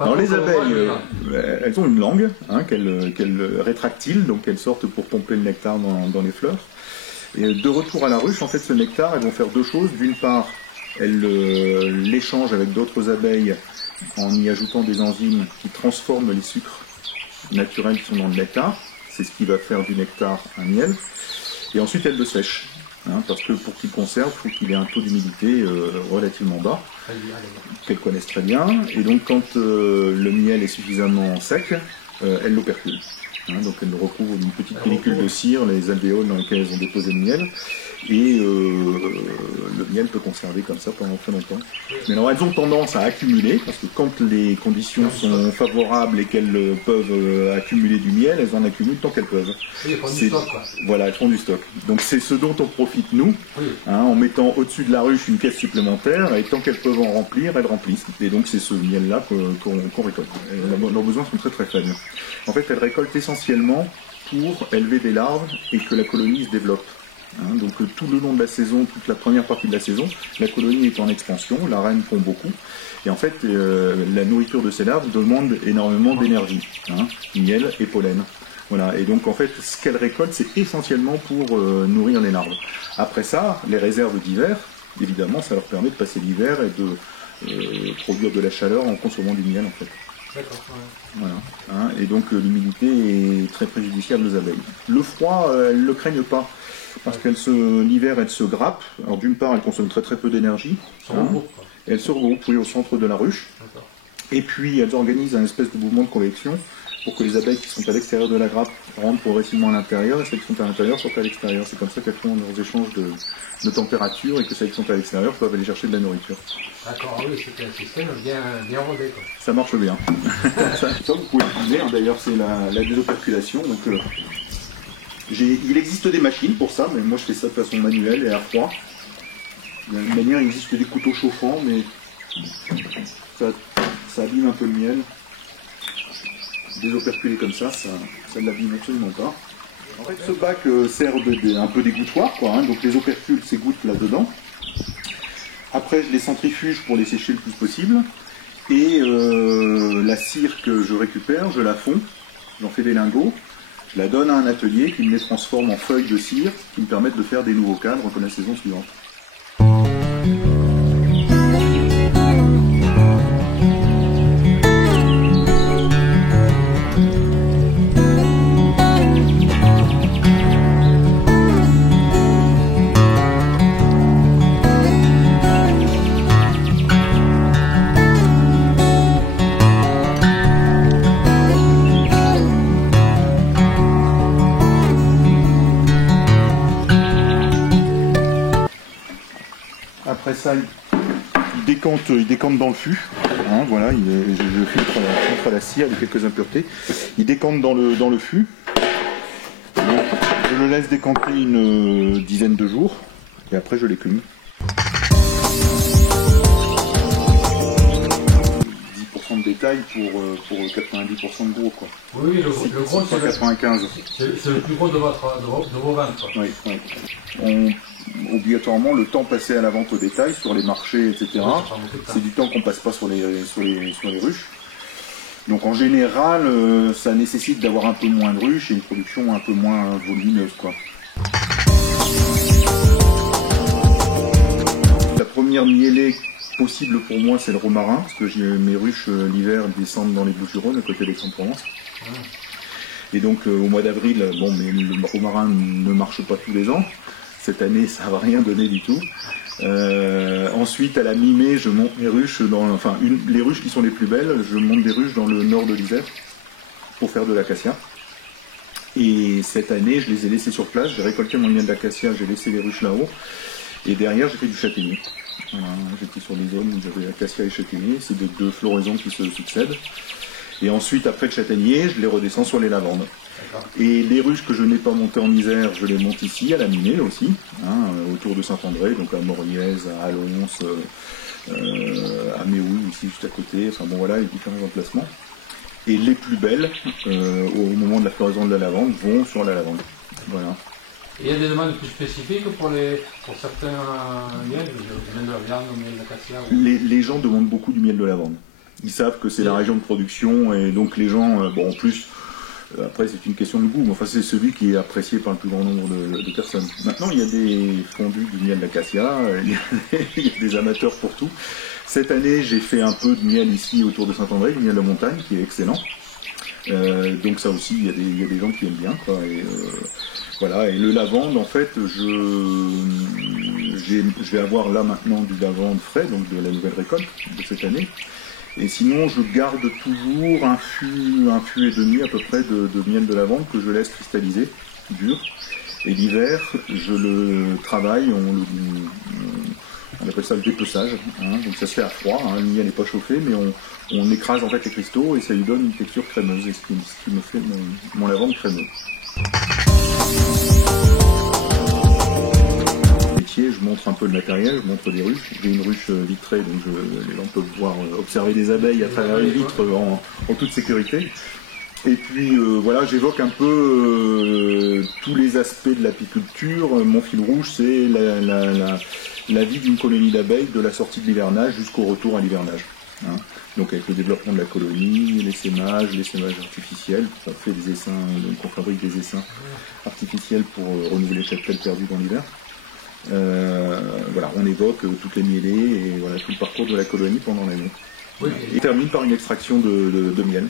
Alors les abeilles, elles ont une langue hein, qu'elles rétractilent, donc elles sortent pour pomper le nectar dans les fleurs. Et de retour à la ruche, en fait, ce nectar, elles vont faire deux choses. D'une part, elles l'échangent avec d'autres abeilles en y ajoutant des enzymes qui transforment les sucres naturels qui sont dans le nectar. C'est ce qui va faire du nectar un miel. Et ensuite, elles le sèchent. Hein, parce que pour qu'il conserve, il faut qu'il ait un taux d'humidité relativement bas, qu'elles connaissent très bien. Et donc, quand le miel est suffisamment sec, elles l'operculent. Hein, donc, elles recouvrent une petite pellicule de cire, les alvéoles dans lesquelles elles ont déposé le miel. Et le miel peut conserver comme ça pendant très longtemps. Mais alors, elles ont tendance à accumuler, parce que quand les conditions sont favorables et qu'elles peuvent accumuler du miel, elles en accumulent tant qu'elles peuvent. Oui, elles font du stock, quoi. Voilà, elles font du stock. Donc c'est ce dont on profite nous, hein, en mettant au-dessus de la ruche une caisse supplémentaire, et tant qu'elles peuvent en remplir, elles remplissent. Et donc c'est ce miel-là qu'on récolte. Leurs besoins sont très très faibles. En fait, elles récoltent essentiellement pour élever des larves et que la colonie se développe. Hein, donc tout le long de la saison, toute la première partie de la saison, la colonie est en expansion, la reine pond beaucoup, et en fait la nourriture de ces larves demande énormément d'énergie, hein, miel et pollen. Voilà, et donc en fait ce qu'elles récoltent c'est essentiellement pour nourrir les larves. Après ça, les réserves d'hiver, évidemment ça leur permet de passer l'hiver et de produire de la chaleur en consommant du miel en fait. D'accord. Ouais. Voilà, hein, et donc l'humidité est très préjudiciable aux abeilles. Le froid, elles ne le craignent pas. Parce l'hiver, elles se grappent. Alors d'une part, elles consomment très très peu d'énergie. Elles se regroupent oui, au centre de la ruche. Et puis elles organisent un espèce de mouvement de convection pour que les abeilles qui sont à l'extérieur de la grappe rentrent progressivement à l'intérieur et celles qui sont à l'intérieur sortent à l'extérieur. C'est comme ça qu'elles font leurs échanges de température et que celles qui sont à l'extérieur peuvent aller chercher de la nourriture. D'accord, oui, c'est un système bien rodé, quoi. Ça marche bien. ça, vous pouvez le filmer, hein, d'ailleurs c'est la désoperculation. Donc, il existe des machines pour ça, mais moi je fais ça de façon manuelle et à froid. De la même manière, il existe des couteaux chauffants, mais ça abîme un peu le miel. Désoperculer comme ça ne l'abîme absolument pas. En fait, ce bac sert un peu d'égouttoir, quoi, hein, donc les opercules s'égouttent là-dedans. Après, je les centrifuge pour les sécher le plus possible. Et la cire que je récupère, je la fonds, j'en fais des lingots. Je la donne à un atelier qui me les transforme en feuilles de cire qui me permettent de faire des nouveaux cadres pour la saison suivante. Après ça, il décante dans le fût. Hein, voilà, je filtre la cire avec quelques impuretés. Il décante dans le fût. Donc, je le laisse décanter une dizaine de jours. Et après, je l'écume. 10% de détail pour 90% de gros, quoi. Oui, le gros, c'est 95. C'est le plus gros de vos ventes, quoi. Oui. Obligatoirement, le temps passé à la vente au détail, sur les marchés, etc., c'est du temps qu'on passe pas sur les ruches. Donc en général, ça nécessite d'avoir un peu moins de ruches et une production un peu moins volumineuse, quoi. La première mielée possible pour moi, c'est le romarin, parce que mes ruches l'hiver descendent dans les Bouches-du-Rhône, à côté d'Aix-en-Provence. Et donc au mois d'avril, bon, mais le romarin ne marche pas tous les ans. Cette année, ça va rien donner du tout. Ensuite, à la mi-mai, je monte mes ruches les ruches qui sont les plus belles, je monte des ruches dans le nord de l'Isère pour faire de l'acacia. Et cette année, je les ai laissées sur place. J'ai récolté mon miel d'acacia, j'ai laissé les ruches là-haut. Et derrière, j'ai fait du châtaignier. Voilà, j'étais sur des zones où j'avais acacia et châtaignier, c'est des deux floraisons qui se succèdent. Et ensuite, après le châtaignier, je les redescends sur les lavandes. Et les ruches que je n'ai pas montées en Isère, je les monte ici, à la Minée aussi, autour de Saint-André, donc à Moriez, à Alons, à Méhouille, ici juste à côté, enfin bon voilà, les différents emplacements. Et les plus belles, au moment de la floraison de la lavande, vont sur la lavande. Voilà. Et il y a des demandes plus spécifiques pour certains miels, le miel de la viande, le miel d'acacia Les gens demandent beaucoup du miel de lavande. Ils savent que c'est la région de production, et donc les gens, bon en plus, après c'est une question de goût, mais enfin c'est celui qui est apprécié par le plus grand nombre de personnes. Maintenant il y a des fondus du miel d'acacia, il y a des amateurs pour tout. Cette année j'ai fait un peu de miel ici autour de Saint-André, du miel de montagne qui est excellent. Donc ça aussi il y a des gens qui aiment bien, quoi. Et, voilà, et le lavande en fait je vais avoir là maintenant du lavande frais, donc de la nouvelle récolte de cette année. Et sinon, je garde toujours un fût et demi à peu près de miel de lavande que je laisse cristalliser, dur. Et l'hiver, je le travaille, on appelle ça le dépeçage. Donc ça se fait à froid, le miel n'est pas chauffé, mais on écrase en fait les cristaux et ça lui donne une texture crémeuse, et ce qui me fait mon lavande crémeux. Je montre un peu le matériel, je montre des ruches. J'ai une ruche vitrée, donc les gens peuvent pouvoir observer des abeilles à travers les vitres en toute sécurité. Et puis voilà, j'évoque un peu tous les aspects de l'apiculture. Mon fil rouge, c'est la vie d'une colonie d'abeilles de la sortie de l'hivernage jusqu'au retour à l'hivernage. Donc avec le développement de la colonie, l'essaimage artificiels, on fait des essaims, donc on fabrique des essaims artificiels pour renouveler chaque pelle perdue dans l'hiver. Voilà, on évoque toutes les mielées et voilà, tout le parcours de la colonie pendant l'année. Oui. Et termine par une extraction de miel.